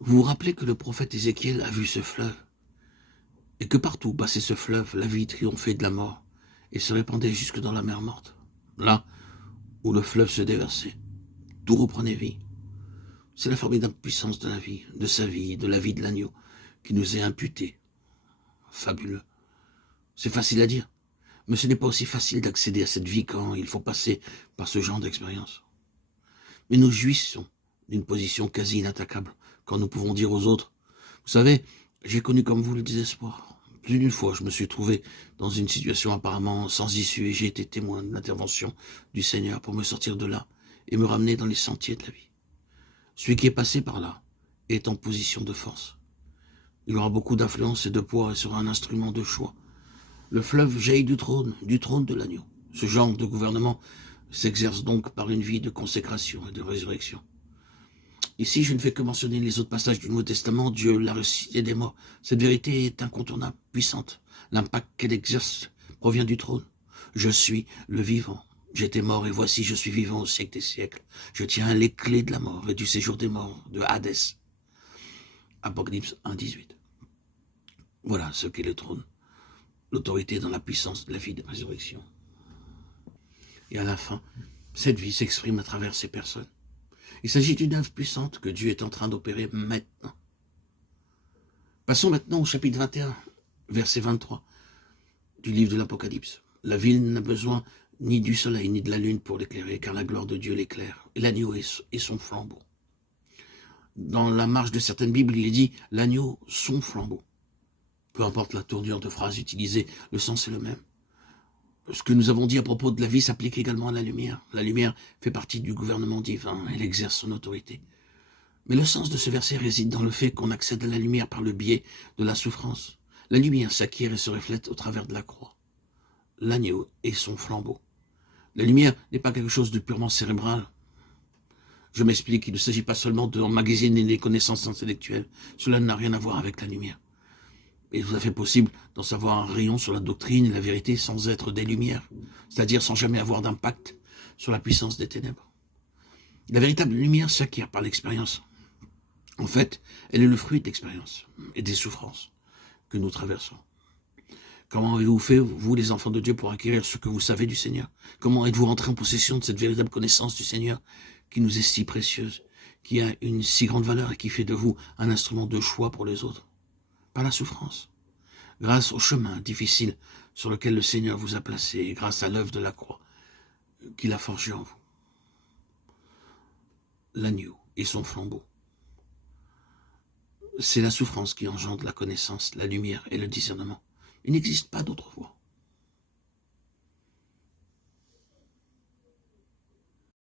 Vous vous rappelez que le prophète Ézéchiel a vu ce fleuve, et que partout passait ce fleuve, la vie triomphait de la mort, et se répandait jusque dans la mer morte. Là où le fleuve se déversait, tout reprenait vie. C'est la formidable puissance de la vie, de sa vie, de la vie de l'agneau, qui nous est imputée. Fabuleux. C'est facile à dire, mais ce n'est pas aussi facile d'accéder à cette vie quand il faut passer par ce genre d'expérience. Mais nous jouissons d'une position quasi inattaquable quand nous pouvons dire aux autres, vous savez, j'ai connu comme vous le désespoir. Plus d'une fois, je me suis trouvé dans une situation apparemment sans issue et j'ai été témoin de l'intervention du Seigneur pour me sortir de là et me ramener dans les sentiers de la vie. Celui qui est passé par là est en position de force. Il aura beaucoup d'influence et de poids et sera un instrument de choix. Le fleuve jaillit du trône de l'agneau. Ce genre de gouvernement s'exerce donc par une vie de consécration et de résurrection. Ici, je ne fais que mentionner les autres passages du Nouveau Testament. Dieu l'a ressuscité des morts. Cette vérité est incontournable, puissante. L'impact qu'elle exerce provient du trône. Je suis le vivant. J'étais mort et voici je suis vivant au siècle des siècles. Je tiens les clés de la mort et du séjour des morts, de Hadès. Apocalypse 1,18. Voilà ce qu'est le trône. L'autorité dans la puissance de la vie de résurrection. Et à la fin, cette vie s'exprime à travers ces personnes. Il s'agit d'une œuvre puissante que Dieu est en train d'opérer maintenant. Passons maintenant au chapitre 21, verset 23 du livre de l'Apocalypse. La ville n'a besoin ni du soleil ni de la lune pour l'éclairer, car la gloire de Dieu l'éclaire, et l'agneau est son flambeau. Dans la marge de certaines Bibles, il est dit « l'agneau, son flambeau ». Peu importe la tournure de phrase utilisée, le sens est le même. Ce que nous avons dit à propos de la vie s'applique également à la lumière. La lumière fait partie du gouvernement divin, elle exerce son autorité. Mais le sens de ce verset réside dans le fait qu'on accède à la lumière par le biais de la souffrance. La lumière s'acquiert et se reflète au travers de la croix. L'agneau est son flambeau. La lumière n'est pas quelque chose de purement cérébral. Je m'explique, il ne s'agit pas seulement d'emmagasiner des connaissances intellectuelles. Cela n'a rien à voir avec la lumière. Il est tout à fait possible d'en savoir un rayon sur la doctrine et la vérité sans être des lumières, c'est-à-dire sans jamais avoir d'impact sur la puissance des ténèbres. La véritable lumière s'acquiert par l'expérience. En fait, elle est le fruit de l'expérience et des souffrances que nous traversons. Comment avez-vous fait, vous les enfants de Dieu, pour acquérir ce que vous savez du Seigneur? Comment êtes-vous rentrés en possession de cette véritable connaissance du Seigneur qui nous est si précieuse, qui a une si grande valeur et qui fait de vous un instrument de choix pour les autres? Par la souffrance, grâce au chemin difficile sur lequel le Seigneur vous a placé et grâce à l'œuvre de la croix qu'il a forgée en vous. L'agneau et son flambeau. C'est la souffrance qui engendre la connaissance, la lumière et le discernement. Il n'existe pas d'autre voie.